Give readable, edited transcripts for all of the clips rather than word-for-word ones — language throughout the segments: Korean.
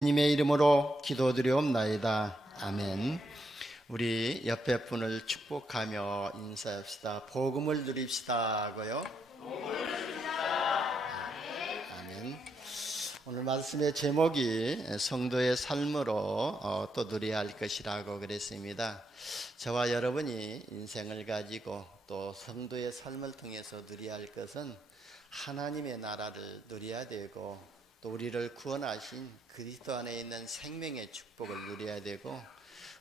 님의 이름으로 기도드리옵나이다. 아멘. 우리 옆에 분을 축복하며 인사합시다. 복음을 누립시다 하고요. 아멘. 오늘 말씀의 제목이 성도의 삶으로 또 누려야 할 것이라고 그랬습니다. 저와 여러분이 인생을 가지고 또 성도의 삶을 통해서 누려야 할 것은 하나님의 나라를 누려야 되고, 또 우리를 구원하신 그리스도 안에 있는 생명의 축복을 누려야 되고,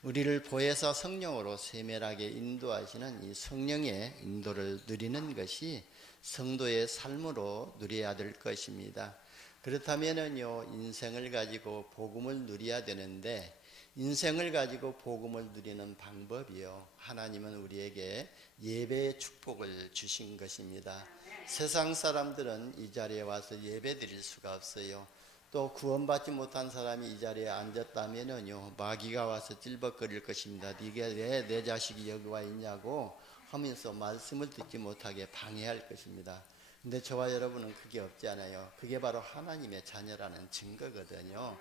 우리를 보혜사 성령으로 세밀하게 인도하시는 이 성령의 인도를 누리는 것이 성도의 삶으로 누려야 될 것입니다. 그렇다면요, 인생을 가지고 복음을 누려야 되는데, 인생을 가지고 복음을 누리는 방법이요, 하나님은 우리에게 예배의 축복을 주신 것입니다. 세상 사람들은 이 자리에 와서 예배 드릴 수가 없어요. 또 구원받지 못한 사람이 이 자리에 앉았다면요, 마귀가 와서 찔벅거릴 것입니다. 네가 왜 내 자식이 여기 와 있냐고 하면서 말씀을 듣지 못하게 방해할 것입니다. 근데 저와 여러분은 그게 없지 않아요. 그게 바로 하나님의 자녀라는 증거거든요.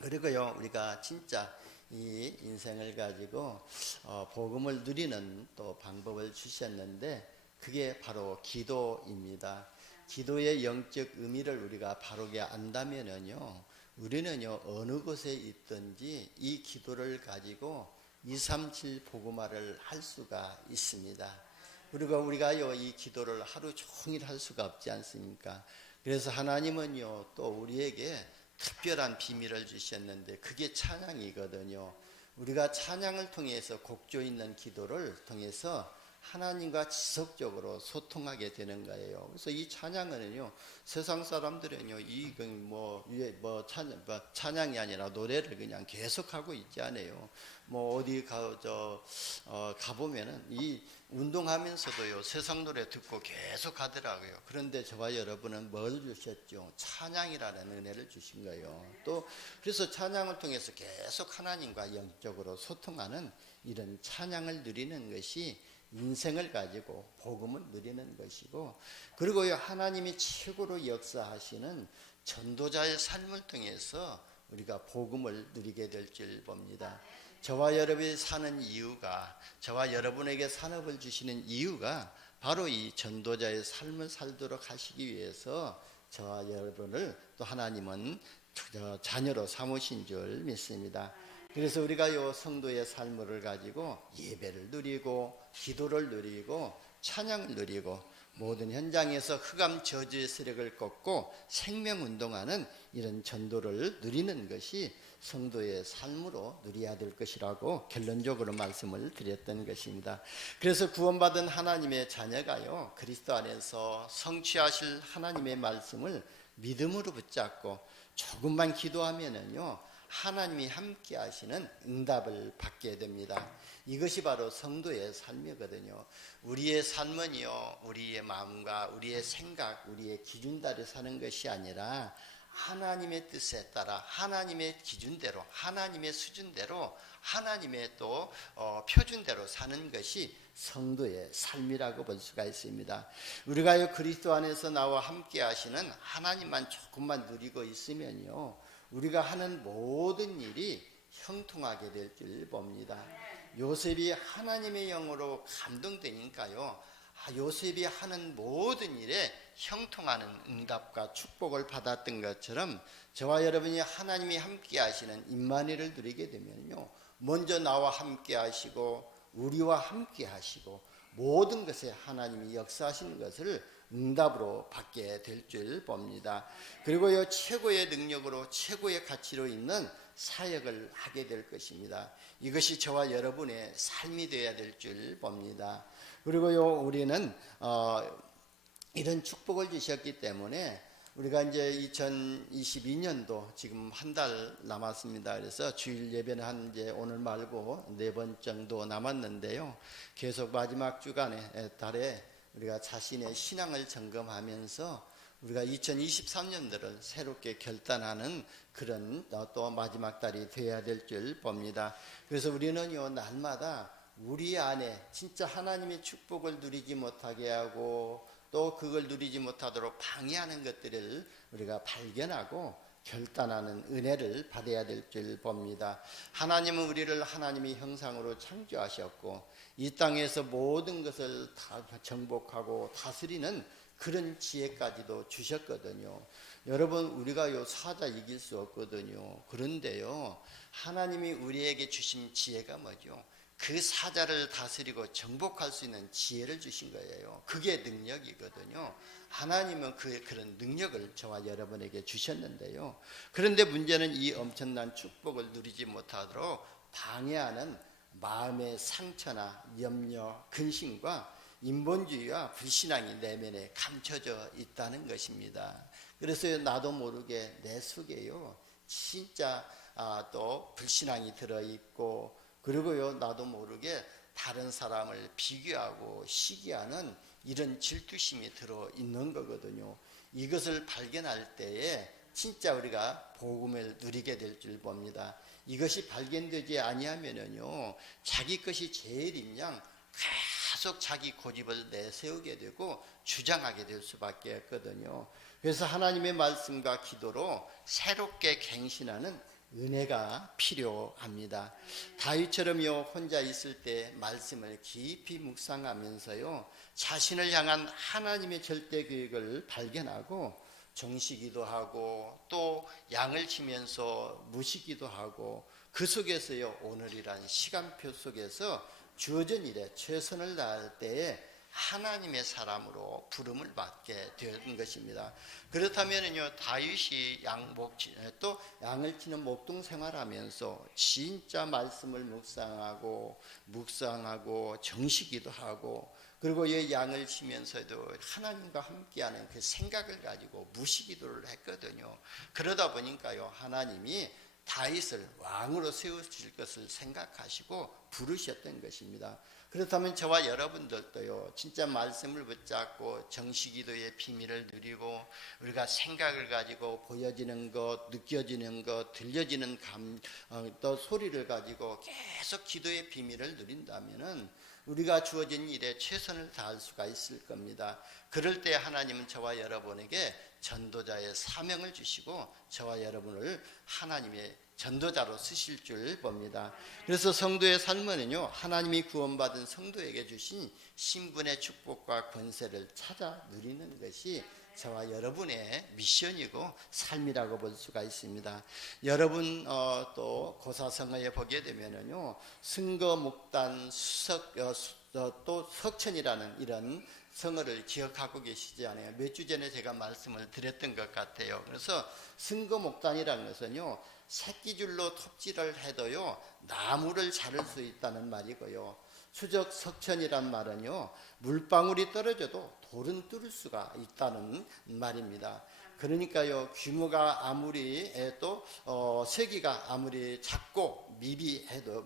그리고요, 우리가 진짜 이 인생을 가지고 복음을 누리는 또 방법을 주셨는데, 그게 바로 기도입니다. 기도의 영적 의미를 우리가 바르게 안다면요, 우리는요, 어느 곳에 있든지 이 기도를 가지고 237 복음화를 할 수가 있습니다. 그리고 우리가요, 이 기도를 하루 종일 할 수가 없지 않습니까? 그래서 하나님은요, 또 우리에게 특별한 비밀을 주셨는데, 그게 찬양이거든요. 우리가 찬양을 통해서 곡조 있는 기도를 통해서 하나님과 지속적으로 소통하게 되는 거예요. 그래서 이 찬양은요, 세상 사람들은요, 찬양이 아니라 노래를 그냥 계속하고 있지 않아요. 어디 가보면은 이 운동하면서도요, 세상 노래 듣고 계속 하더라고요. 그런데 저와 여러분은 뭘 주셨죠? 찬양이라는 은혜를 주신 거예요. 또 그래서 찬양을 통해서 계속 하나님과 영적으로 소통하는 이런 찬양을 누리는 것이 인생을 가지고 복음을 누리는 것이고, 그리고요, 하나님이 최고로 역사하시는 전도자의 삶을 통해서 우리가 복음을 누리게 될 줄 봅니다. 저와 여러분이 사는 이유가, 저와 여러분에게 산업을 주시는 이유가 바로 이 전도자의 삶을 살도록 하시기 위해서 저와 여러분을 또 하나님은 자녀로 삼으신 줄 믿습니다. 그래서 우리가요, 성도의 삶을 가지고 예배를 누리고 기도를 누리고 찬양을 누리고 모든 현장에서 흑암 저주의 세력을 꺾고 생명운동하는 이런 전도를 누리는 것이 성도의 삶으로 누려야 될 것이라고 결론적으로 말씀을 드렸던 것입니다. 그래서 구원받은 하나님의 자녀가요, 그리스도 안에서 성취하실 하나님의 말씀을 믿음으로 붙잡고 조금만 기도하면은요, 하나님이 함께 하시는 응답을 받게 됩니다. 이것이 바로 성도의 삶이거든요. 우리의 삶은요, 우리의 마음과 우리의 생각, 우리의 기준대로 사는 것이 아니라 하나님의 뜻에 따라 하나님의 기준대로, 하나님의 수준대로, 하나님의 또 표준대로 사는 것이 성도의 삶이라고 볼 수가 있습니다. 우리가 그리스도 안에서 나와 함께 하시는 하나님만 조금만 누리고 있으면요, 우리가 하는 모든 일이 형통하게 될 줄 봅니다. 요셉이 하나님의 영으로 감동되니까요, 요셉이 하는 모든 일에 형통하는 응답과 축복을 받았던 것처럼, 저와 여러분이 하나님이 함께 하시는 임마누엘을 누리게 되면요, 먼저 나와 함께 하시고 우리와 함께 하시고 모든 것에 하나님이 역사하시는 것을 응답으로 받게 될 줄 봅니다. 그리고요, 최고의 능력으로 최고의 가치로 있는 사역을 하게 될 것입니다. 이것이 저와 여러분의 삶이 되어야 될 줄 봅니다. 그리고요, 우리는 이런 축복을 주셨기 때문에 우리가 이제 2022년도 지금 한 달 남았습니다. 그래서 주일 예배는 이제 오늘 말고 4번 정도 남았는데요, 계속 마지막 주간에 달에 우리가 자신의 신앙을 점검하면서 우리가 2023년도를 새롭게 결단하는 그런 또 마지막 달이 되어야 될 줄 봅니다. 그래서 우리는요, 날마다 우리 안에 진짜 하나님의 축복을 누리지 못하게 하고 또 그걸 누리지 못하도록 방해하는 것들을 우리가 발견하고 결단하는 은혜를 받아야 될 줄 봅니다. 하나님은 우리를 하나님의 형상으로 창조하셨고 이 땅에서 모든 것을 다 정복하고 다스리는 그런 지혜까지도 주셨거든요. 여러분, 우리가 요 사자 이길 수 없거든요. 그런데요, 하나님이 우리에게 주신 지혜가 뭐죠? 그 사자를 다스리고 정복할 수 있는 지혜를 주신 거예요. 그게 능력이거든요. 하나님은 그런 능력을 저와 여러분에게 주셨는데요. 그런데 문제는 이 엄청난 축복을 누리지 못하도록 방해하는 마음의 상처나 염려, 근심과 인본주의와 불신앙이 내면에 감춰져 있다는 것입니다. 그래서 나도 모르게 내 속에요, 진짜 또 불신앙이 들어있고, 그리고요, 나도 모르게 다른 사람을 비교하고 시기하는 이런 질투심이 들어있는 거거든요. 이것을 발견할 때에 진짜 우리가 복음을 누리게 될 줄 봅니다. 이것이 발견되지 아니하면은요, 자기 것이 제일인 양 계속 자기 고집을 내세우게 되고 주장하게 될 수밖에 없거든요. 그래서 하나님의 말씀과 기도로 새롭게 갱신하는 은혜가 필요합니다. 다윗처럼요, 혼자 있을 때 말씀을 깊이 묵상하면서요, 자신을 향한 하나님의 절대 계획을 발견하고 정시기도 하고 또 양을 치면서 무시기도 하고, 그 속에서요, 오늘이란 시간표 속에서 주어진 일에 최선을 다할 때에 하나님의 사람으로 부름을 받게 된 것입니다. 그렇다면요, 다윗이 또 양을 치는 목동 생활하면서 진짜 말씀을 묵상하고 정시기도 하고, 그리고 이 양을 치면서도 하나님과 함께하는 그 생각을 가지고 무시기도를 했거든요. 그러다 보니까요, 하나님이 다윗을 왕으로 세우실 것을 생각하시고 부르셨던 것입니다. 그렇다면 저와 여러분들도요, 진짜 말씀을 붙잡고 정시기도의 비밀을 누리고 우리가 생각을 가지고 보여지는 것, 느껴지는 것, 들려지는 또 소리를 가지고 계속 기도의 비밀을 누린다면은 우리가 주어진 일에 최선을 다할 수가 있을 겁니다. 그럴 때 하나님은 저와 여러분에게 전도자의 사명을 주시고 저와 여러분을 하나님의 전도자로 쓰실 줄 봅니다. 그래서 성도의 삶은요, 하나님이 구원받은 성도에게 주신 신분의 축복과 권세를 찾아 누리는 것이 저와 여러분의 미션이고 삶이라고 볼 수가 있습니다. 여러분 또 고사성어에 보게 되면은요, 승거, 목단, 수석, 또 석천이라는 이런 성어를 기억하고 계시지 않아요? 몇 주 전에 제가 말씀을 드렸던 것 같아요. 그래서 승거, 목단이라는 것은요, 새끼줄로 톱질을 해도요, 나무를 자를 수 있다는 말이고요. 수적 석천이란 말은요, 물방울이 떨어져도 돌은 뚫을 수가 있다는 말입니다. 그러니까요, 규모가 아무리 또 세기가 아무리 작고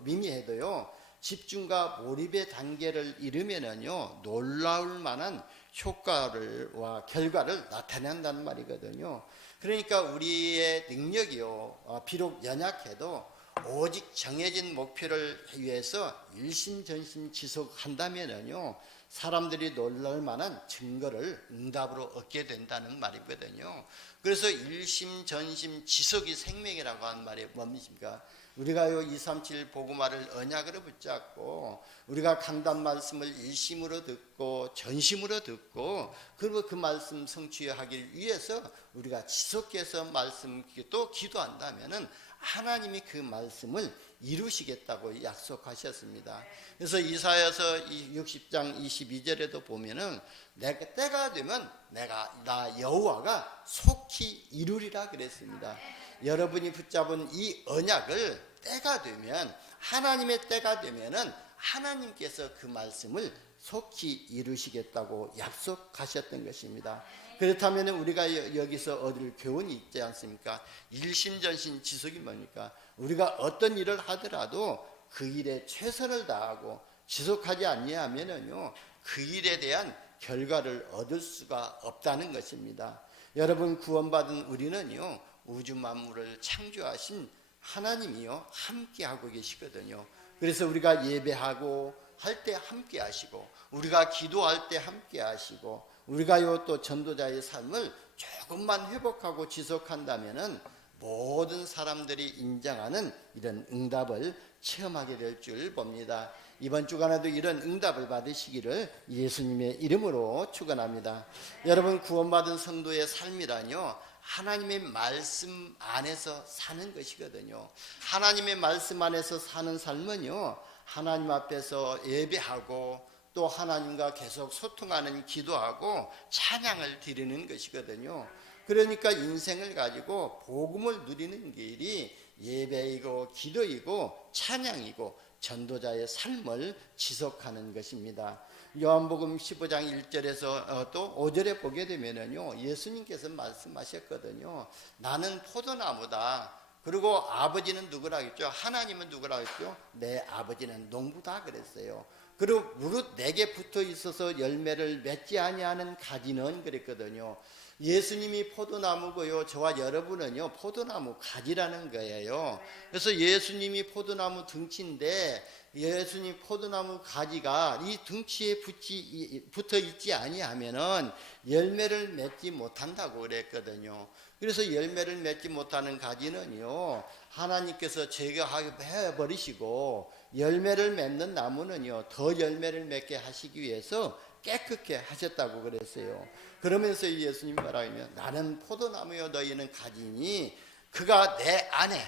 미미해도요, 집중과 몰입의 단계를 이루면은요, 놀라울 만한 효과와 결과를 나타낸다는 말이거든요. 그러니까 우리의 능력이요, 비록 연약해도 오직 정해진 목표를 위해서 일심전심 지속한다면요, 사람들이 놀랄 만한 증거를 응답으로 얻게 된다는 말이거든요. 그래서 일심전심 지속이 생명이라고 하는 말이 뭡니까? 우리가요, 237 복음화를 언약으로 붙잡고 우리가 강단 말씀을 일심으로 듣고 전심으로 듣고, 그리고 그 말씀 성취하기 위해서 우리가 지속해서 말씀 또 기도한다면은 하나님이 그 말씀을 이루시겠다고 약속하셨습니다. 그래서 이사야서 60장 22절에도 보면은 때가 되면 나 여호와가 속히 이루리라 그랬습니다. 여러분이 붙잡은 이 언약을 때가 되면, 하나님의 때가 되면은 하나님께서 그 말씀을 속히 이루시겠다고 약속하셨던 것입니다. 그렇다면 우리가 여기서 얻을 교훈이 있지 않습니까? 일심전심 지속이 뭡니까? 우리가 어떤 일을 하더라도 그 일에 최선을 다하고 지속하지 아니하면은요, 그 일에 대한 결과를 얻을 수가 없다는 것입니다. 여러분, 구원받은 우리는요, 우주 만물을 창조하신 하나님이요, 함께하고 계시거든요. 그래서 우리가 예배하고 할 때 함께 하시고, 우리가 기도할 때 함께 하시고, 우리가요 또 전도자의 삶을 조금만 회복하고 지속한다면은 모든 사람들이 인정하는 이런 응답을 체험하게 될 줄 봅니다. 이번 주간에도 이런 응답을 받으시기를 예수님의 이름으로 축원합니다. 여러분, 구원받은 성도의 삶이라뇨, 하나님의 말씀 안에서 사는 것이거든요. 하나님의 말씀 안에서 사는 삶은요, 하나님 앞에서 예배하고 또 하나님과 계속 소통하는, 기도하고 찬양을 드리는 것이거든요. 그러니까 인생을 가지고 복음을 누리는 길이 예배이고 기도이고 찬양이고 전도자의 삶을 지속하는 것입니다. 요한복음 15장 1절에서 또 5절에 보게 되면은요, 예수님께서 말씀하셨거든요. 나는 포도나무다. 그리고 아버지는 누구라 했죠? 하나님은 누구라 했죠? 내 아버지는 농부다 그랬어요. 그리고 무릇 내게 붙어 있어서 열매를 맺지 아니하는 가지는 그랬거든요. 예수님이 포도나무고요, 저와 여러분은요 포도나무 가지라는 거예요. 그래서 예수님이 포도나무 등치인데 예수님 포도나무 가지가 이 등치에 붙어 있지 아니하면은 열매를 맺지 못한다고 그랬거든요. 그래서 열매를 맺지 못하는 가지는요, 하나님께서 제거해 버리시고 열매를 맺는 나무는요 더 열매를 맺게 하시기 위해서 깨끗게 하셨다고 그랬어요. 그러면서 예수님 말하면 나는 포도나무요 너희는 가지니 그가 내 안에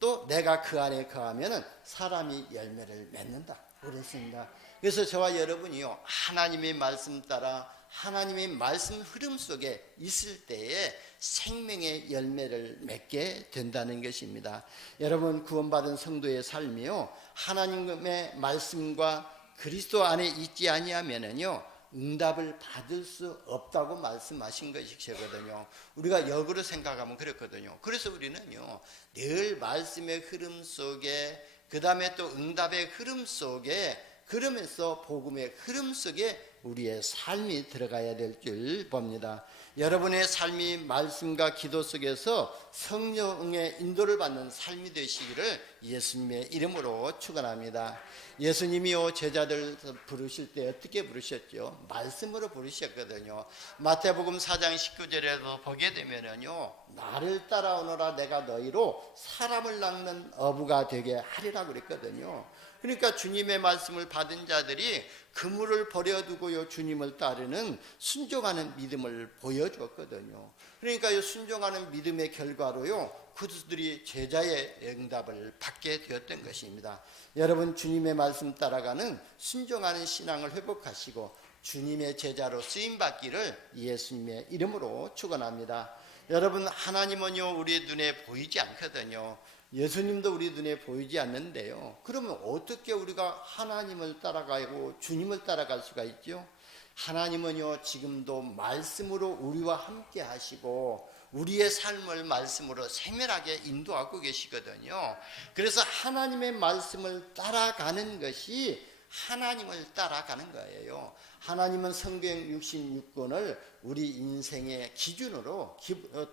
또 내가 그 안에 거하면 사람이 열매를 맺는다 그랬습니다. 그래서 저와 여러분이요 하나님의 말씀 따라 하나님의 말씀 흐름 속에 있을 때에 생명의 열매를 맺게 된다는 것입니다. 여러분, 구원받은 성도의 삶이요 하나님의 말씀과 그리스도 안에 있지 아니하면은요 응답을 받을 수 없다고 말씀하신 것이거든요. 우리가 역으로 생각하면 그렇거든요. 그래서 우리는요 늘 말씀의 흐름 속에, 그 다음에 또 응답의 흐름 속에, 그러면서 복음의 흐름 속에 우리의 삶이 들어가야 될 줄 봅니다. 여러분의 삶이 말씀과 기도 속에서 성령의 인도를 받는 삶이 되시기를 예수님의 이름으로 축원합니다. 예수님이요 제자들 부르실 때 어떻게 부르셨죠? 말씀으로 부르셨거든요. 마태복음 4장 19절에도 보게 되면은요 나를 따라오너라 내가 너희로 사람을 낚는 어부가 되게 하리라 그랬거든요. 그러니까 주님의 말씀을 받은 자들이 그물을 버려두고요 주님을 따르는 순종하는 믿음을 보여주었거든요. 그러니까 이 순종하는 믿음의 결과로요 그들이 제자의 응답을 받게 되었던 것입니다. 여러분, 주님의 말씀 따라가는 순종하는 신앙을 회복하시고 주님의 제자로 쓰임받기를 예수님의 이름으로 축원합니다. 여러분, 하나님은요 우리 눈에 보이지 않거든요. 예수님도 우리 눈에 보이지 않는데요. 그러면 어떻게 우리가 하나님을 따라가고 주님을 따라갈 수가 있죠? 하나님은요 지금도 말씀으로 우리와 함께 하시고 우리의 삶을 말씀으로 세밀하게 인도하고 계시거든요. 그래서 하나님의 말씀을 따라가는 것이 하나님을 따라가는 거예요. 하나님은 성경 66권을 우리 인생의 기준으로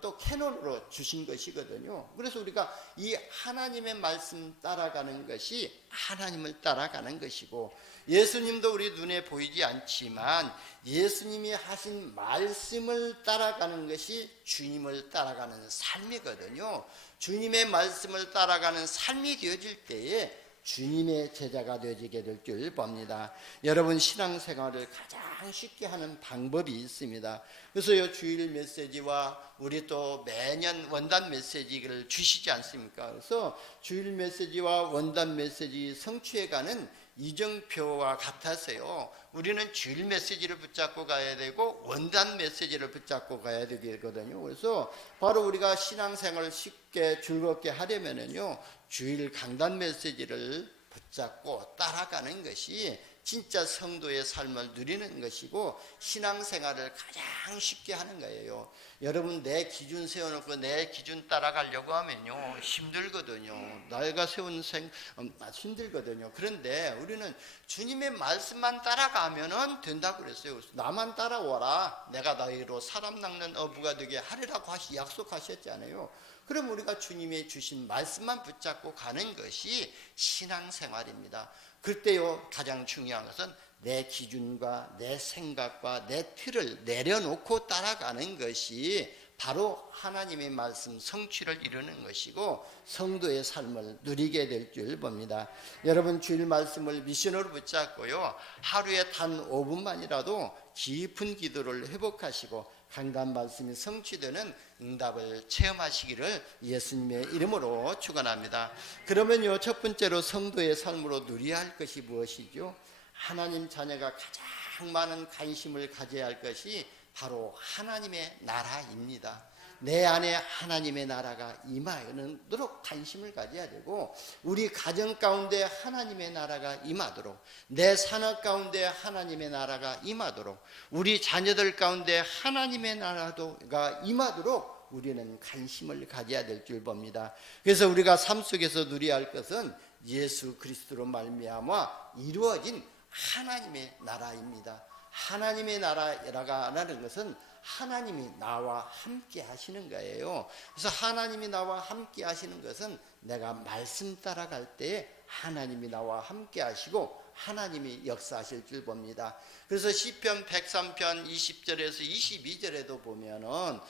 또 캐논으로 주신 것이거든요. 그래서 우리가 이 하나님의 말씀 따라가는 것이 하나님을 따라가는 것이고, 예수님도 우리 눈에 보이지 않지만 예수님이 하신 말씀을 따라가는 것이 주님을 따라가는 삶이거든요. 주님의 말씀을 따라가는 삶이 되어질 때에 주님의 제자가 되어지게 될 줄 봅니다. 여러분, 신앙생활을 가장 쉽게 하는 방법이 있습니다. 그래서 이 주일 메시지와 우리 또 매년 원단 메시지를 주시지 않습니까? 그래서 주일 메시지와 원단 메시지 성취해가는 이정표와 같아서요 우리는 주일 메시지를 붙잡고 가야 되고 원단 메시지를 붙잡고 가야 되거든요. 그래서 바로 우리가 신앙생활을 쉽게 즐겁게 하려면은요 주일 강단 메시지를 붙잡고 따라가는 것이 진짜 성도의 삶을 누리는 것이고 신앙생활을 가장 쉽게 하는 거예요. 여러분, 내 기준 세워놓고 내 기준 따라가려고 하면요 힘들거든요. 내가 세운 힘들거든요. 그런데 우리는 주님의 말씀만 따라가면 된다고 그랬어요. 나만 따라와라, 내가 너희로 사람 낚는 어부가 되게 하리라고 약속하셨잖아요. 그럼 우리가 주님의 주신 말씀만 붙잡고 가는 것이 신앙생활입니다. 그때요 가장 중요한 것은 내 기준과 내 생각과 내 틀을 내려놓고 따라가는 것이 바로 하나님의 말씀 성취를 이루는 것이고 성도의 삶을 누리게 될 줄 봅니다. 여러분 주일 말씀을 미션으로 붙잡고요, 하루에 단 5분만이라도 깊은 기도를 회복하시고 강단 말씀이 성취되는 응답을 체험하시기를 예수님의 이름으로 축원합니다. 그러면요, 첫 번째로 성도의 삶으로 누려야 할 것이 무엇이죠? 하나님 자녀가 가장 많은 관심을 가져야 할 것이 바로 하나님의 나라입니다. 내 안에 하나님의 나라가 임하도록 관심을 가져야 되고, 우리 가정 가운데 하나님의 나라가 임하도록, 내 산업 가운데 하나님의 나라가 임하도록, 우리 자녀들 가운데 하나님의 나라가 임하도록 우리는 관심을 가져야 될 줄 봅니다. 그래서 우리가 삶 속에서 누려야 할 것은 예수 그리스도로 말미암아 이루어진 하나님의 나라입니다. 하나님의 나라라는 것은 하나님이 나와 함께 하시는 거예요. 그래서 하나님이 나와 함께 하시는 것은 내가 말씀 따라갈 때 하나님이 나와 함께 하시고 하나님이 역사하실 줄 봅니다. 그래서 시편 103편 20절에서 22절에도 보면은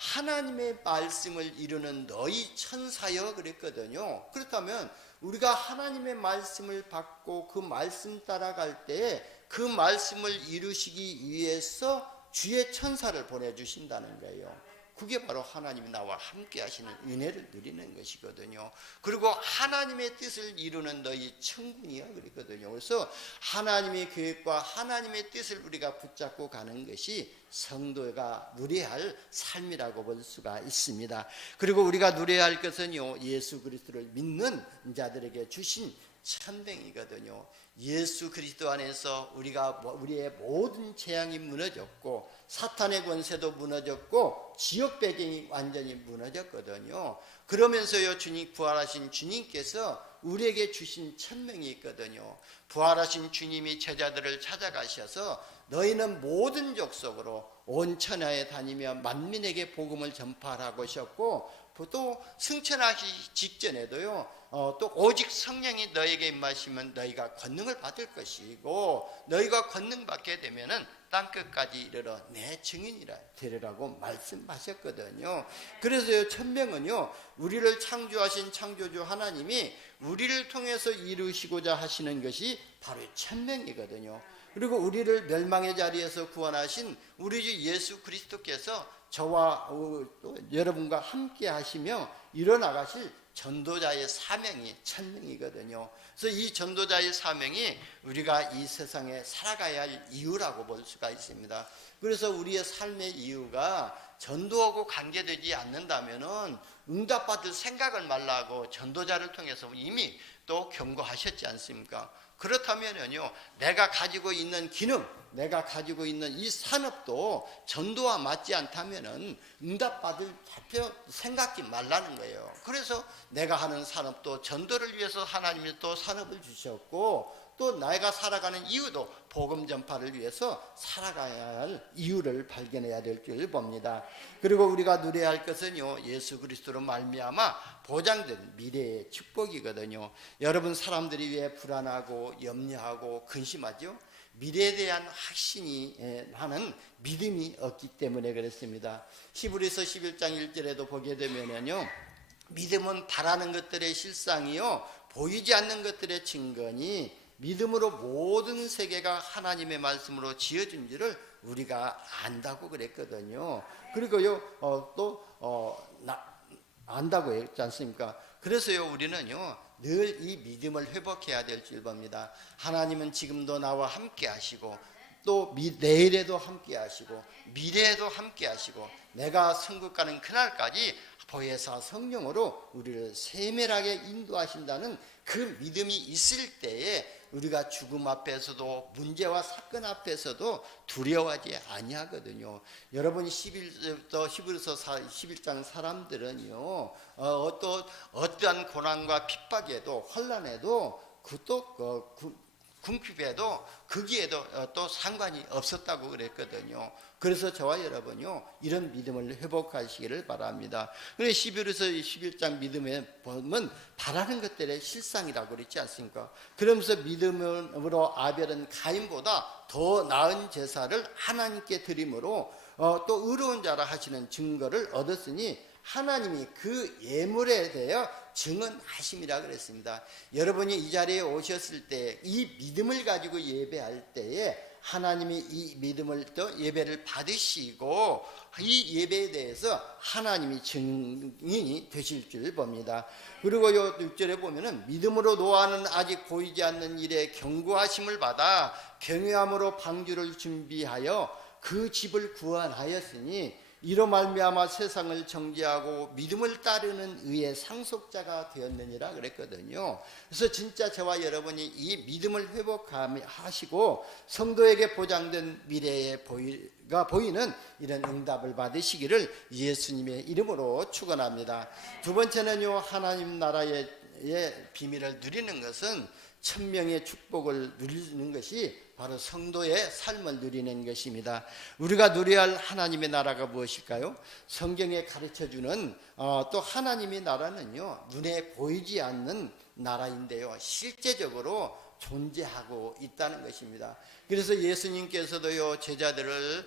하나님의 말씀을 이루는 너희 천사여 그랬거든요. 그렇다면 우리가 하나님의 말씀을 받고 그 말씀 따라갈 때 그 말씀을 이루시기 위해서 주의 천사를 보내주신다는 거예요. 그게 바로 하나님이 나와 함께 하시는 은혜를 누리는 것이거든요. 그리고 하나님의 뜻을 이루는 너희 천군이야 그랬거든요. 그래서 하나님의 계획과 하나님의 뜻을 우리가 붙잡고 가는 것이 성도가 누려야 할 삶이라고 볼 수가 있습니다. 그리고 우리가 누려야 할 것은요, 예수 그리스도를 믿는 자들에게 주신 천명이거든요. 예수 그리스도 안에서 우리의 모든 재앙이 무너졌고 사탄의 권세도 무너졌고 지역 배경이 완전히 무너졌거든요. 그러면서요, 부활하신 주님께서 우리에게 주신 천명이 있거든요. 부활하신 주님이 제자들을 찾아가셔서 너희는 모든 족속으로 온 천하에 다니며 만민에게 복음을 전파하라고 하셨고, 또 승천하기 직전에도요, 또 오직 성령이 너에게 임하시면 너희가 권능을 받을 것이고 너희가 권능 받게 되면은 땅끝까지 이르러 내 증인이라 되리라고 말씀하셨거든요. 그래서요, 천명은요, 우리를 창조하신 창조주 하나님이 우리를 통해서 이루시고자 하시는 것이 바로 천명이거든요. 그리고 우리를 멸망의 자리에서 구원하신 우리 주 예수 그리스도께서 저와 여러분과 함께 하시며 일어나가실 전도자의 사명이 천명이거든요. 그래서 이 전도자의 사명이 우리가 이 세상에 살아가야 할 이유라고 볼 수가 있습니다. 그래서 우리의 삶의 이유가 전도하고 관계되지 않는다면은 응답받을 생각을 말라고 전도자를 통해서 이미 또 경고하셨지 않습니까? 그렇다면요, 내가 가지고 있는 기능, 내가 가지고 있는 이 산업도 전도와 맞지 않다면은 응답받을 생각지 말라는 거예요. 그래서 내가 하는 산업도 전도를 위해서 하나님이 또 산업을 주셨고, 또 내가 살아가는 이유도 복음 전파를 위해서 살아가야 할 이유를 발견해야 될 줄 봅니다. 그리고 우리가 누려야 할 것은요, 예수 그리스도로 말미암아 보장된 미래의 축복이거든요. 여러분, 사람들이 왜 불안하고 염려하고 근심하죠? 미래에 대한 확신이 하는 믿음이 없기 때문에 그렇습니다. 히브리서 11장 1절에도 보게 되면요, 믿음은 바라는 것들의 실상이요 보이지 않는 것들의 증거니 믿음으로 모든 세계가 하나님의 말씀으로 지어진 줄을 우리가 안다고 그랬거든요. 그리고요, 안다고 했지 않습니까? 그래서요, 우리는요, 늘 이 믿음을 회복해야 될 줄 봅니다. 하나님은 지금도 나와 함께 하시고, 또 내일에도 함께 하시고, 미래에도 함께 하시고, 내가 천국 가는 그날까지 보혜사 성령으로 우리를 세밀하게 인도하신다는 그 믿음이 있을 때에 우리가 죽음 앞에서도 문제와 사건 앞에서도 두려워하지 아니하거든요. 여러분, 히브리서 11장 사람들은요, 어떠한 고난과 핍박에도 혼란에도 궁핍에도 거기에도 또 상관이 없었다고 그랬거든요. 그래서 저와 여러분요, 이런 믿음을 회복하시기를 바랍니다. 그래서 히브리서 11장 믿음에 보면 바라는 것들의 실상이라고 그랬지 않습니까? 그러면서 믿음으로 아벨은 가인보다 더 나은 제사를 하나님께 드림으로 또 의로운 자라 하시는 증거를 얻었으니 하나님이 그 예물에 대하여 증언하심이라 그랬습니다. 여러분이 이 자리에 오셨을 때 이 믿음을 가지고 예배할 때에 하나님이 이 믿음을 또 예배를 받으시고 이 예배에 대해서 하나님이 증인이 되실 줄 봅니다. 그리고 요 6절에 보면은 믿음으로 노아는 아직 보이지 않는 일에 경고하심을 받아 경외함으로 방주를 준비하여 그 집을 구원하였으니 이로 말미암아 세상을 정죄하고 믿음을 따르는 의의 상속자가 되었느니라 그랬거든요. 그래서 진짜 저와 여러분이 이 믿음을 회복하시고 성도에게 보장된 미래에 보이는 이런 응답을 받으시기를 예수님의 이름으로 축원합니다. 두 번째는요, 하나님 나라의 비밀을 누리는 것은 천명의 축복을 누리는 것이 바로 성도의 삶을 누리는 것입니다. 우리가 누려야 할 하나님의 나라가 무엇일까요? 성경에 가르쳐주는 또 하나님의 나라는요, 눈에 보이지 않는 나라인데요, 실제적으로 존재하고 있다는 것입니다. 그래서 예수님께서도요, 제자들을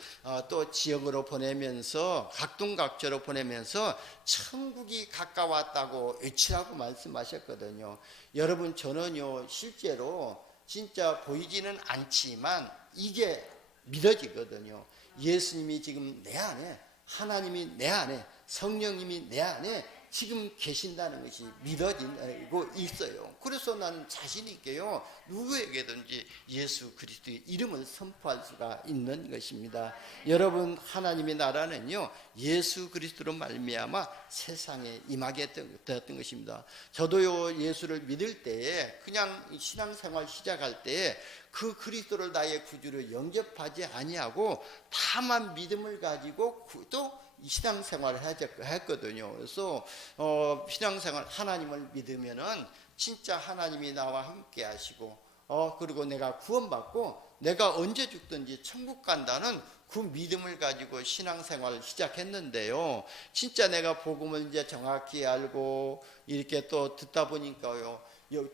또 지역으로 보내면서 각동각처로 보내면서 천국이 가까웠다고 외치라고 말씀하셨거든요. 여러분, 저는요 실제로 진짜 보이지는 않지만 이게 믿어지거든요. 예수님이 지금 내 안에, 하나님이 내 안에, 성령님이 내 안에 지금 계신다는 것이 믿어지고 있어요. 그래서 나는 자신 있게요, 누구에게든지 예수 그리스도의 이름을 선포할 수가 있는 것입니다. 여러분, 하나님의 나라는요, 예수 그리스도로 말미암아 세상에 임하게 되었던 것입니다. 저도요, 예수를 믿을 때에, 그냥 신앙생활 시작할 때에 그 그리스도를 나의 구주로 영접하지 아니하고 다만 믿음을 가지고 또 신앙생활을 했거든요. 그래서 신앙생활, 하나님을 믿으면은 진짜 하나님이 나와 함께 하시고 그리고 내가 구원받고 내가 언제 죽든지 천국 간다는 그 믿음을 가지고 신앙생활을 시작했는데요, 진짜 내가 복음을 이제 정확히 알고 이렇게 또 듣다 보니까요,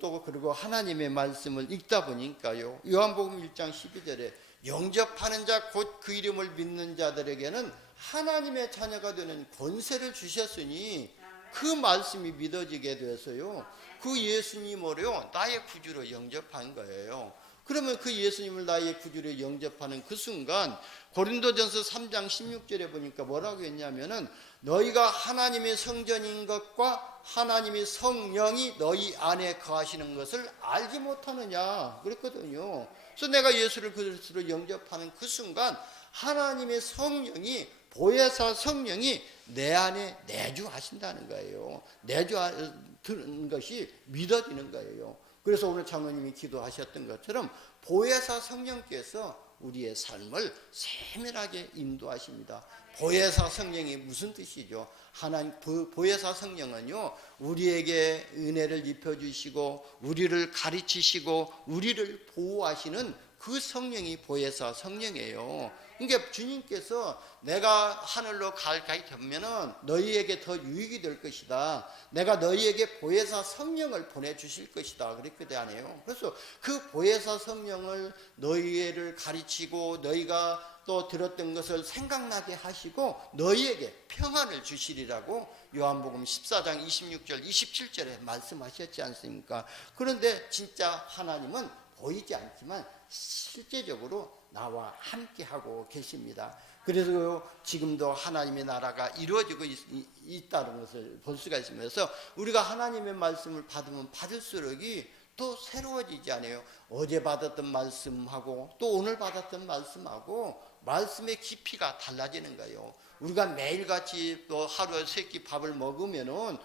또 그리고 하나님의 말씀을 읽다 보니까요, 요한복음 1장 12절에 영접하는 자 곧 그 이름을 믿는 자들에게는 하나님의 자녀가 되는 권세를 주셨으니 그 말씀이 믿어지게 돼서요, 그 예수님을요 나의 구주로 영접한 거예요. 그러면 그 예수님을 나의 구주로 영접하는 그 순간 고린도전서 3장 16절에 보니까 뭐라고 했냐면은 너희가 하나님의 성전인 것과 하나님의 성령이 너희 안에 거하시는 것을 알지 못하느냐 그랬거든요. 그래서 내가 예수를 그리스도로 영접하는 그 순간 하나님의 성령이, 보혜사 성령이 내 안에 내주하신다는 거예요. 내주하는 것이 믿어지는 거예요. 그래서 오늘 장로님이 기도하셨던 것처럼 보혜사 성령께서 우리의 삶을 세밀하게 인도하십니다. 보혜사 성령이 무슨 뜻이죠? 하나님 보혜사 성령은요, 우리에게 은혜를 입혀주시고 우리를 가르치시고 우리를 보호하시는 그 성령이 보혜사 성령이에요. 그러니까 주님께서 내가 하늘로 가까이 되면은 너희에게 더 유익이 될 것이다, 내가 너희에게 보혜사 성령을 보내주실 것이다 그랬거든요. 그래서 그 보혜사 성령을 너희를 가르치고 너희가 또 들었던 것을 생각나게 하시고 너희에게 평안을 주시리라고 요한복음 14장 26절 27절에 말씀하셨지 않습니까? 그런데 진짜 하나님은 보이지 않지만 실제적으로 나와 함께하고 계십니다. 그래서 지금도 하나님의 나라가 이루어지고 있다는 것을 볼 수가 있습니다. 그래서 우리가 하나님의 말씀을 받으면 받을수록이 또 새로워지지 않아요. 어제 받았던 말씀하고 또 오늘 받았던 말씀하고 말씀의 깊이가 달라지는 거예요. 우리가 매일같이 또 하루에 3끼 밥을 먹으면은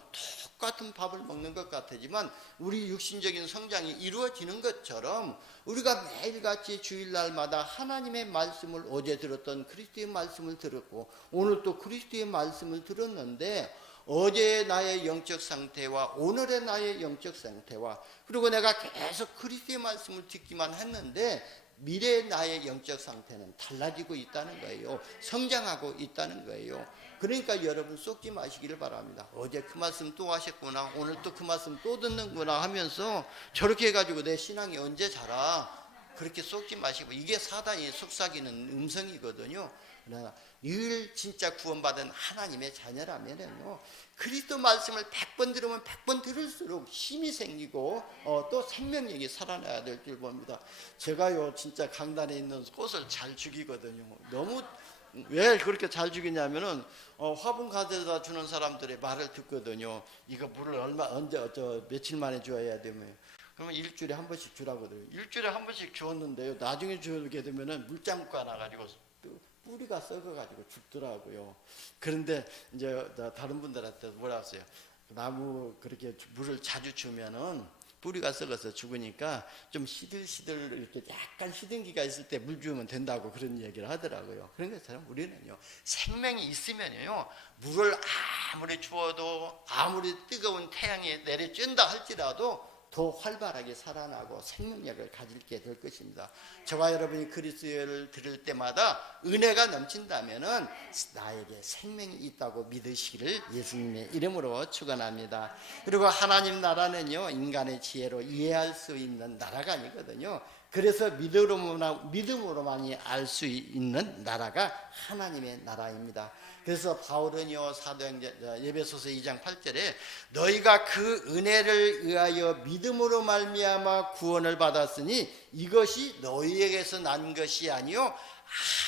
똑같은 밥을 먹는 것 같지만 우리 육신적인 성장이 이루어지는 것처럼 우리가 매일같이 주일날마다 하나님의 말씀을, 어제 들었던 그리스도의 말씀을 들었고 오늘 또 그리스도의 말씀을 들었는데 어제의 나의 영적 상태와 오늘의 나의 영적 상태와 그리고 내가 계속 그리스도의 말씀을 듣기만 했는데 미래의 나의 영적 상태는 달라지고 있다는 거예요. 성장하고 있다는 거예요. 그러니까 여러분 속지 마시기를 바랍니다. 어제 그 말씀 또 하셨구나, 오늘 또 그 말씀 또 듣는구나 하면서 저렇게 해가지고 내 신앙이 언제 자라, 그렇게 속지 마시고, 이게 사단이 속삭이는 음성이거든요. 그러나 늘 진짜 구원받은 하나님의 자녀라면요, 그리스도 말씀을 100번 들으면 100번 들을수록 힘이 생기고 또 생명력이 살아나야 될 줄 봅니다. 제가요 진짜 강단에 있는 꽃을 잘 죽이거든요. 너무 왜 그렇게 잘 죽이냐면은 화분 가져다 주는 사람들의 말을 듣거든요. 이거 물을 언제 며칠 만에 줘야 되면, 그러면 일주일에 한 번씩 주라고 그래요. 일주일에 한 번씩 주었는데요, 나중에 주게 되면은 물장구가 나가지고 뿌리가 썩어가지고 죽더라고요. 그런데 이제 다른 분들한테 뭐라 했어요? 나무 그렇게 물을 자주 주면은 뿌리가 썩어서 죽으니까 좀 시들시들 이렇게 약간 시든기가 있을 때 물 주면 된다고 그런 얘기를 하더라고요. 그런 것처럼 우리는요, 생명이 있으면요, 물을 아무리 주어도 아무리 뜨거운 태양이 내려쬐다 할지라도 더 활발하게 살아나고 생명력을 가지게 될 것입니다. 저와 여러분이 그리스도를 들을 때마다 은혜가 넘친다면은 나에게 생명이 있다고 믿으시기를 예수님의 이름으로 축원합니다. 그리고 하나님 나라는요, 인간의 지혜로 이해할 수 있는 나라가 아니거든요. 그래서 믿음으로만이 알 수 있는 나라가 하나님의 나라입니다. 그래서 바울은요, 사도행전 에베소서 2장 8절에 너희가 그 은혜를 의하여 믿음으로 말미암아 구원을 받았으니 이것이 너희에게서 난 것이 아니요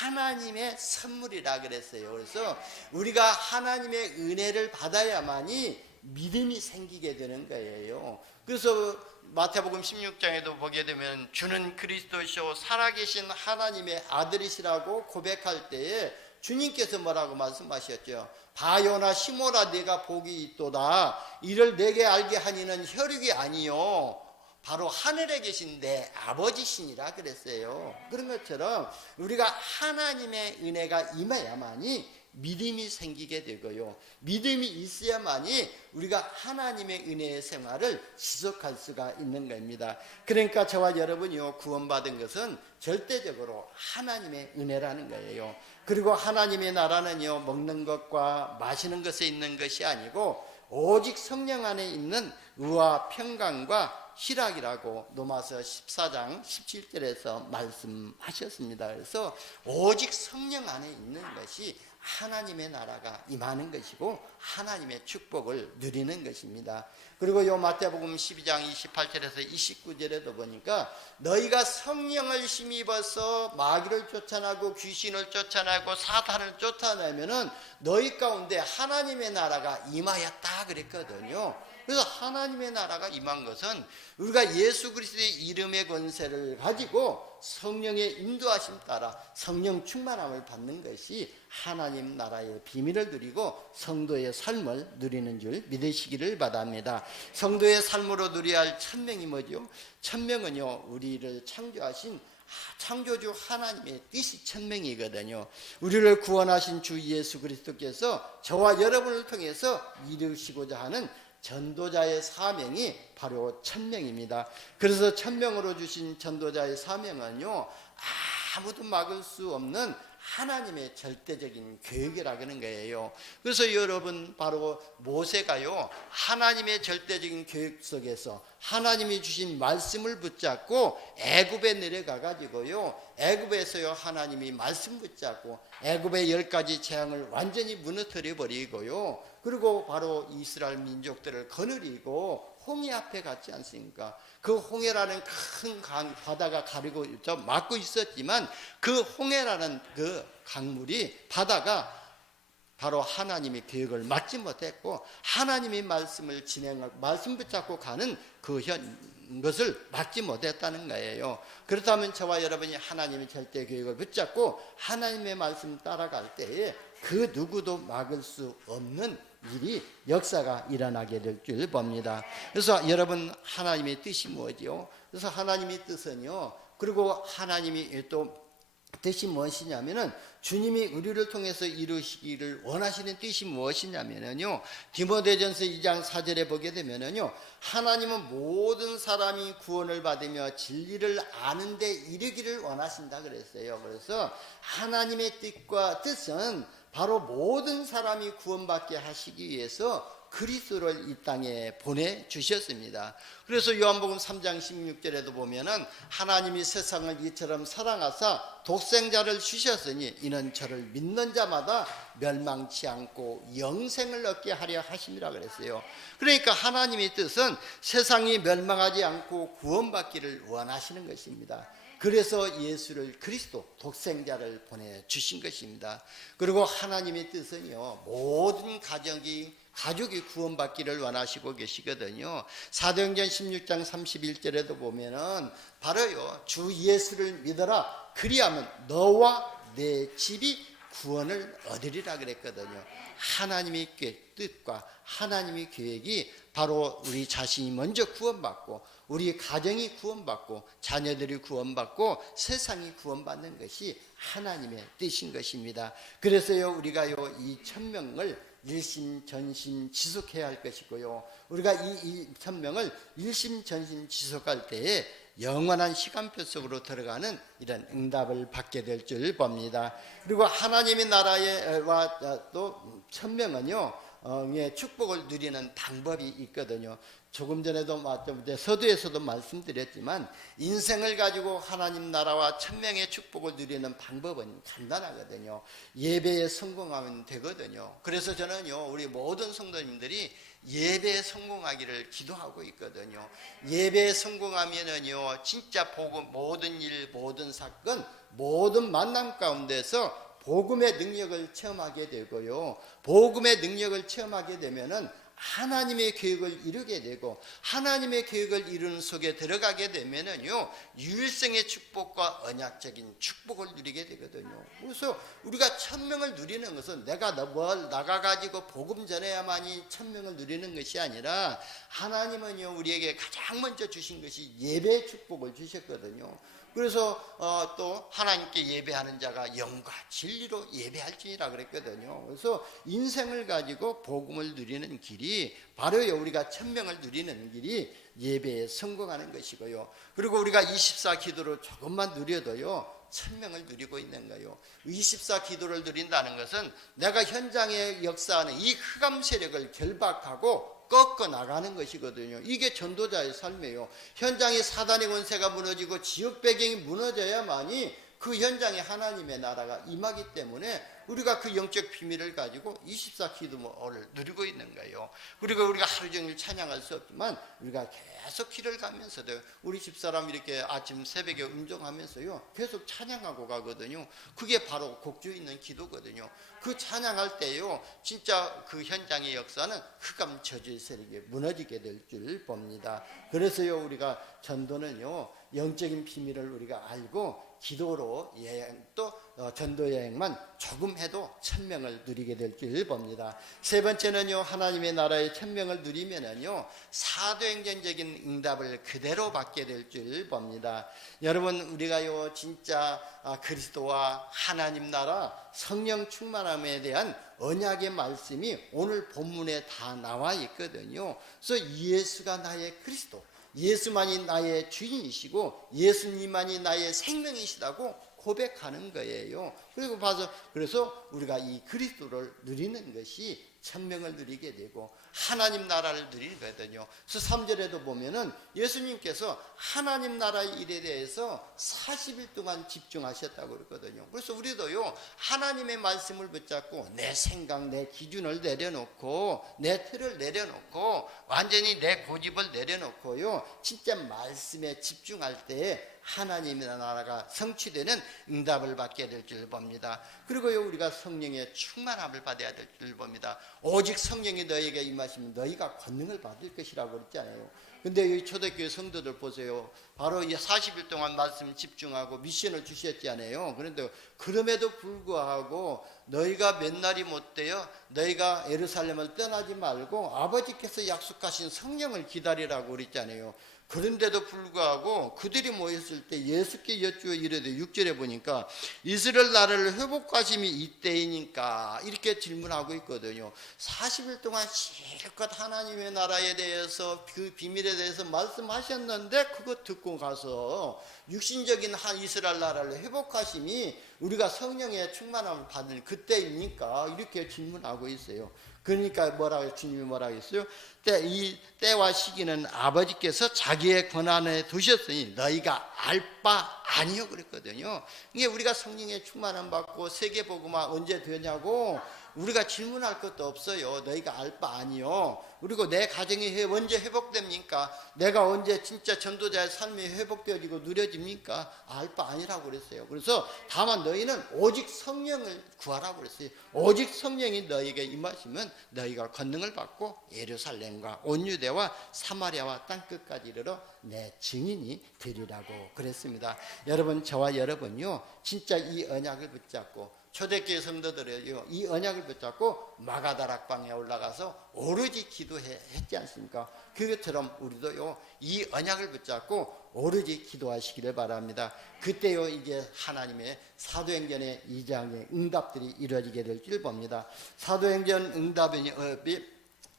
하나님의 선물이라 그랬어요. 그래서 우리가 하나님의 은혜를 받아야만이 믿음이 생기게 되는 거예요. 그래서 마태복음 16장에도 보게 되면 주는 그리스도시요 살아계신 하나님의 아들이시라고 고백할 때에 주님께서 뭐라고 말씀하셨죠? 바요나 시모라 내가 복이 있도다. 이를 내게 알게 하니는 혈육이 아니요 바로 하늘에 계신 내 아버지시니라 그랬어요. 그런 것처럼 우리가 하나님의 은혜가 임해야만이 믿음이 생기게 되고요, 믿음이 있어야만이 우리가 하나님의 은혜의 생활을 지속할 수가 있는 겁니다. 그러니까 저와 여러분이요, 구원받은 것은 절대적으로 하나님의 은혜라는 거예요. 그리고 하나님의 나라는요, 먹는 것과 마시는 것에 있는 것이 아니고 오직 성령 안에 있는 의와 평강과 희락이라고 로마서 14장 17절에서 말씀하셨습니다. 그래서 오직 성령 안에 있는 것이 하나님의 나라가 임하는 것이고 하나님의 축복을 누리는 것입니다. 그리고 요 마태복음 12장 28절에서 29절에도 보니까 너희가 성령을 힘입어서 마귀를 쫓아내고 귀신을 쫓아내고 사탄을 쫓아내면은 너희 가운데 하나님의 나라가 임하였다 그랬거든요. 그래서 하나님의 나라가 임한 것은 우리가 예수 그리스도의 이름의 권세를 가지고 성령의 인도하심 따라 성령 충만함을 받는 것이 하나님 나라의 비밀을 누리고 성도의 삶을 누리는 줄 믿으시기를 바랍니다. 성도의 삶으로 누려야 할 천명이 뭐죠? 천명은요, 우리를 창조하신 창조주 하나님의 뜻이 천명이거든요. 우리를 구원하신 주 예수 그리스도께서 저와 여러분을 통해서 이루시고자 하는 전도자의 사명이 바로 천명입니다. 그래서 천명으로 주신 전도자의 사명은요, 아무도 막을 수 없는 하나님의 절대적인 계획이라고 하는 거예요. 그래서 여러분, 바로 모세가요, 하나님의 절대적인 계획 속에서 하나님이 주신 말씀을 붙잡고 애굽에 내려가 가지고요, 애굽에서요 하나님이 말씀 붙잡고 애굽의 10가지 재앙을 완전히 무너뜨려 버리고요, 그리고 바로 이스라엘 민족들을 거느리고 홍해 앞에 갔지 않습니까? 그 홍해라는 큰 바다가 가리고 막고 있었지만 그 홍해라는 그 강물이 바다가 바로 하나님의 계획을 막지 못했고 하나님의 말씀을 말씀 붙잡고 가는 것을 막지 못했다는 거예요. 그렇다면 저와 여러분이 하나님의 절대 계획을 붙잡고 하나님의 말씀 따라갈 때에 그 누구도 막을 수 없는 일이 역사가 일어나게 될 줄 봅니다. 그래서 여러분, 하나님의 뜻이 뭐죠? 그래서 하나님의 뜻은요, 그리고 하나님이 또 뜻이 무엇이냐면은 주님이 우리를 통해서 이루시기를 원하시는 뜻이 무엇이냐면요, 디모데전서 2장 4절에 보게 되면요, 하나님은 모든 사람이 구원을 받으며 진리를 아는 데 이르기를 원하신다 그랬어요. 그래서 하나님의 뜻과 뜻은 바로 모든 사람이 구원받게 하시기 위해서 그리스도를 이 땅에 보내주셨습니다. 그래서 요한복음 3장 16절에도 보면은 하나님이 세상을 이처럼 사랑하사 독생자를 주셨으니 이는 저를 믿는 자마다 멸망치 않고 영생을 얻게 하려 하심이라 그랬어요. 그러니까 하나님의 뜻은 세상이 멸망하지 않고 구원받기를 원하시는 것입니다. 그래서 예수를 그리스도 독생자를 보내주신 것입니다. 그리고 하나님의 뜻은요, 모든 가족이 구원받기를 원하시고 계시거든요. 사도행전 16장 31절에도 보면은 바로요, 주 예수를 믿어라 그리하면 너와 내 집이 구원을 얻으리라 그랬거든요. 하나님의 뜻과 하나님의 계획이 바로 우리 자신이 먼저 구원받고 우리 가정이 구원받고 자녀들이 구원받고 세상이 구원받는 것이 하나님의 뜻인 것입니다. 그래서요, 우리가요, 이 천명을 일심전심 지속해야 할 것이고요, 우리가 이 천명을 일심전심 지속할 때에 영원한 시간표 속으로 들어가는 이런 응답을 받게 될 줄 봅니다. 그리고 하나님의 나라와 또 천명은요, 축복을 누리는 방법이 있거든요. 조금 전에도 서두에서도 말씀드렸지만 인생을 가지고 하나님 나라와 천명의 축복을 누리는 방법은 간단하거든요. 예배에 성공하면 되거든요. 그래서 저는요, 우리 모든 성도님들이 예배에 성공하기를 기도하고 있거든요. 예배에 성공하면은요, 진짜 복음, 모든 일, 모든 사건, 모든 만남 가운데서 복음의 능력을 체험하게 되고요, 복음의 능력을 체험하게 되면은 하나님의 계획을 이루게 되고, 하나님의 계획을 이루는 속에 들어가게 되면은요, 유일성의 축복과 언약적인 축복을 누리게 되거든요. 그래서 우리가 천명을 누리는 것은 내가 뭘 나가가지고 복음 전해야만이 천명을 누리는 것이 아니라, 하나님은요, 우리에게 가장 먼저 주신 것이 예배의 축복을 주셨거든요. 그래서 또 하나님께 예배하는 자가 영과 진리로 예배할지니라 그랬거든요. 그래서 인생을 가지고 복음을 누리는 길이 바로요, 우리가 천명을 누리는 길이 예배에 성공하는 것이고요. 그리고 우리가 24 기도를 조금만 누려도요, 천명을 누리고 있는 거예요. 24 기도를 누린다는 것은 내가 현장에 역사하는 이 흑암 세력을 결박하고 꺾어 나가는 것이거든요. 이게 전도자의 삶이에요. 현장에 사단의 권세가 무너지고 지역 배경이 무너져야만이 그 현장에 하나님의 나라가 임하기 때문에 우리가 그 영적 비밀을 가지고 24 기도를 누리고 있는 거예요. 그리고 우리가 하루 종일 찬양할 수 없지만 우리가 계속 길을 가면서도 우리 집사람 이렇게 아침 새벽에 음종하면서요, 계속 찬양하고 가거든요. 그게 바로 곡주 있는 기도거든요. 그 찬양할 때요, 진짜 그 현장의 역사는 흑암 저주의 세력이 무너지게 될 줄 봅니다. 그래서요, 우리가 전도는요, 영적인 비밀을 우리가 알고 기도로 여행, 또 전도 여행만 조금 해도 천명을 누리게 될 줄 봅니다. 세 번째는요, 하나님의 나라의 천명을 누리면은요, 사도행전적인 응답을 그대로 받게 될 줄 봅니다. 여러분, 우리가요, 진짜 그리스도와 하나님 나라 성령 충만함에 대한 언약의 말씀이 오늘 본문에 다 나와 있거든요. 그래서 예수가 나의 그리스도, 예수만이 나의 주인이시고 예수님만이 나의 생명이시다고 고백하는 거예요. 그리고 그래서 우리가 이 그리스도를 누리는 것이 천명을 누리게 되고 하나님 나라를 누리거든요. 그래서 3절에도 보면은 예수님께서 하나님 나라의 일에 대해서 40일 동안 집중하셨다고 그랬거든요. 그래서 우리도요, 하나님의 말씀을 붙잡고 내 생각, 내 기준을 내려놓고 내 틀을 내려놓고 완전히 내 고집을 내려놓고요, 진짜 말씀에 집중할 때에 하나님의 나라가 성취되는 응답을 받게 될 줄 봅니다. 그리고요, 우리가 성령의 충만함을 받아야 될 줄 봅니다. 오직 성령이 너희에게 임하시면 너희가 권능을 받을 것이라고 그랬잖아요. 근데 이 초대교회 성도들 보세요. 바로 이 40일 동안 말씀 집중하고 미션을 주셨잖아요. 그런데 그럼에도 불구하고 너희가 몇 날이 못 되어 너희가 예루살렘을 떠나지 말고 아버지께서 약속하신 성령을 기다리라고 그랬잖아요. 그런데도 불구하고 그들이 모였을 때 예수께 여쭈어 이르되 6절에 보니까 이스라엘 나라를 회복하심이 이때이니까 이렇게 질문하고 있거든요. 40일 동안 실컷 하나님의 나라에 대해서 그 비밀에 대해서 말씀하셨는데 그거 듣고 가서 육신적인 한 이스라엘 나라를 회복하심이 우리가 성령의 충만함을 받을 그때입니까? 이렇게 질문하고 있어요. 그러니까 뭐라고 주님이 뭐라고 했어요? 이 때와 시기는 아버지께서 자기의 권한에 두셨으니 너희가 알 바 아니요 그랬거든요. 이게 우리가 성령의 충만함 받고 세계복음화 언제 되냐고 우리가 질문할 것도 없어요. 너희가 알 바 아니요. 그리고 내 가정이 언제 회복됩니까? 내가 언제 진짜 전도자의 삶이 회복되어지고 누려집니까? 알 바 아니라고 그랬어요. 그래서 다만 너희는 오직 성령을 구하라고 그랬어요. 오직 성령이 너희에게 임하시면 너희가 권능을 받고 예루살렘과 온 유대와 사마리아와 땅끝까지 이르러 내 증인이 되리라고 그랬습니다. 여러분, 저와 여러분요 진짜 이 언약을 붙잡고 초대교회 성도들이요 이 언약을 붙잡고 마가다락방에 올라가서 오로지 기도했지 않습니까? 그것처럼 우리도요 이 언약을 붙잡고 오로지 기도하시기를 바랍니다. 그때요 이제 하나님의 사도행전의 2장의 응답들이 이루어지게 될 줄 봅니다. 사도행전 응답이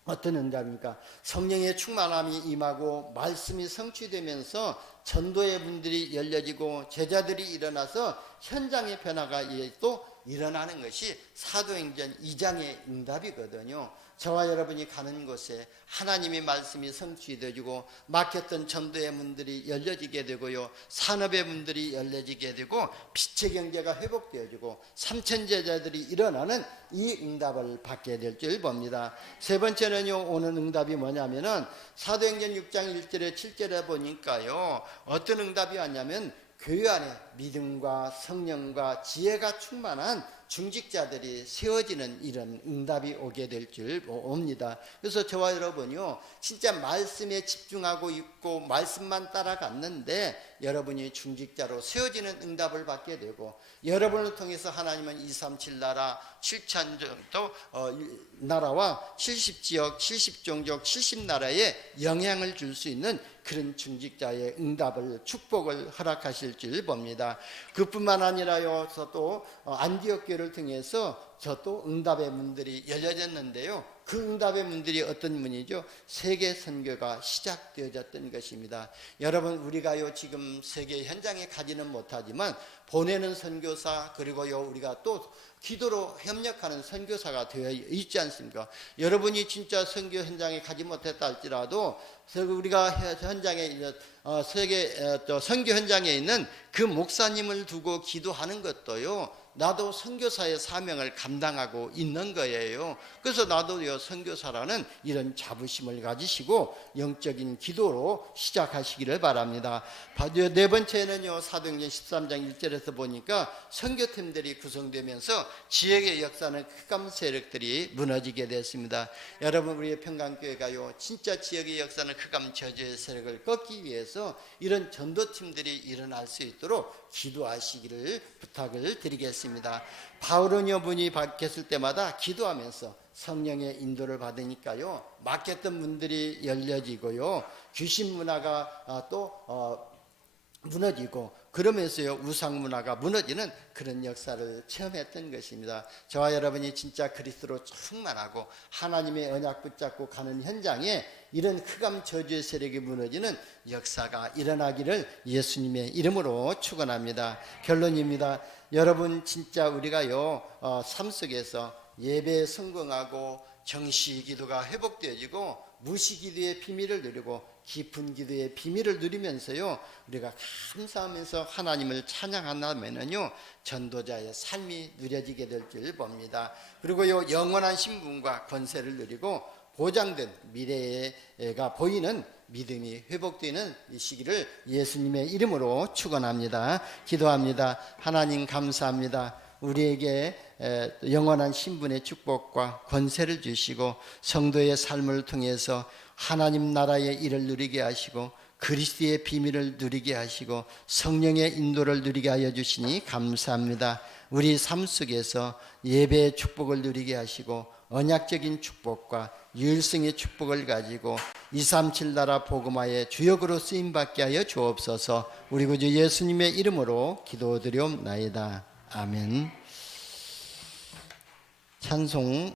어떤 응답입니까? 성령의 충만함이 임하고 말씀이 성취되면서 전도의 문들이 열려지고 제자들이 일어나서 현장의 변화가 또 일어나는 것이 사도행전 2장의 응답이거든요. 저와 여러분이 가는 곳에 하나님의 말씀이 성취되어지고 막혔던 전도의 문들이 열려지게 되고요, 산업의 문들이 열려지게 되고 빛의 경제가 회복되어지고 3천 제자들이 일어나는 이 응답을 받게 될 줄 봅니다. 세 번째는요, 오는 응답이 뭐냐면은 사도행전 6장 1절에 7절에 보니까요 어떤 응답이 왔냐면 교회 안에 믿음과 성령과 지혜가 충만한 중직자들이 세워지는 이런 응답이 오게 될 줄 옵니다. 그래서 저와 여러분이요 진짜 말씀에 집중하고 있고 말씀만 따라갔는데 여러분이 중직자로 세워지는 응답을 받게 되고, 여러분을 통해서 하나님은 237 나라 7천 정도 나라와 70지역 70종족 70나라에 영향을 줄 수 있는 그런 중직자의 응답을 축복을 허락하실 줄 봅니다. 그뿐만 아니라요 또 안디옥 교회를 통해서 또 응답의 문들이 열려졌는데요, 그 응답의 문들이 어떤 문이죠? 세계 선교가 시작되어졌던 것입니다. 여러분, 우리가요 지금 세계 현장에 가지는 못하지만 보내는 선교사, 그리고요 우리가 또 기도로 협력하는 선교사가 되어 있지 않습니까? 여러분이 진짜 선교 현장에 가지 못했다 할지라도 우리가 현장에 세계 선교 현장에 있는 그 목사님을 두고 기도하는 것도요 나도 선교사의 사명을 감당하고 있는 거예요. 그래서 나도요 선교사라는 이런 자부심을 가지시고 영적인 기도로 시작하시기를 바랍니다. 네 번째는요 사도행전 13장 1절에서 보니까 선교팀들이 구성되면서 지역의 역사는 흑암 세력들이 무너지게 됐습니다. 여러분, 우리의 평강교회가요 진짜 지역의 역사는 흑암 저주의 세력을 꺾기 위해서 이런 전도팀들이 일어날 수 있도록 기도하시기를 부탁을 드리겠습니다. 바울은 여분이 바뀌었을 때마다 기도하면서 성령의 인도를 받으니까요 막혔던 문들이 열려지고요 귀신 문화가 또 무너지고, 그러면서요 우상 문화가 무너지는 그런 역사를 체험했던 것입니다. 저와 여러분이 진짜 그리스도로 충만하고 하나님의 언약 붙잡고 가는 현장에 이런 흑암 저주의 세력이 무너지는 역사가 일어나기를 예수님의 이름으로 축원합니다. 결론입니다. 여러분, 진짜 우리가요 삶 속에서 예배에 성공하고 정시 기도가 회복되어지고 무시 기도의 비밀을 누리고 깊은 기도의 비밀을 누리면서요 우리가 감사하면서 하나님을 찬양한다면은요 전도자의 삶이 누려지게 될 줄 봅니다. 그리고요 영원한 신분과 권세를 누리고 보장된 미래가 보이는 믿음이 회복되는 이 시기를 예수님의 이름으로 축원합니다. 기도합니다. 하나님 감사합니다. 우리에게 영원한 신분의 축복과 권세를 주시고 성도의 삶을 통해서 하나님 나라의 일을 누리게 하시고 그리스도의 비밀을 누리게 하시고 성령의 인도를 누리게 하여 주시니 감사합니다. 우리 삶 속에서 예배의 축복을 누리게 하시고 언약적인 축복과 유일성의 축복을 가지고 237 나라 복음화의 주역으로 쓰임받게 하여 주옵소서. 우리 구주 예수님의 이름으로 기도드리옵나이다. 아멘. 찬송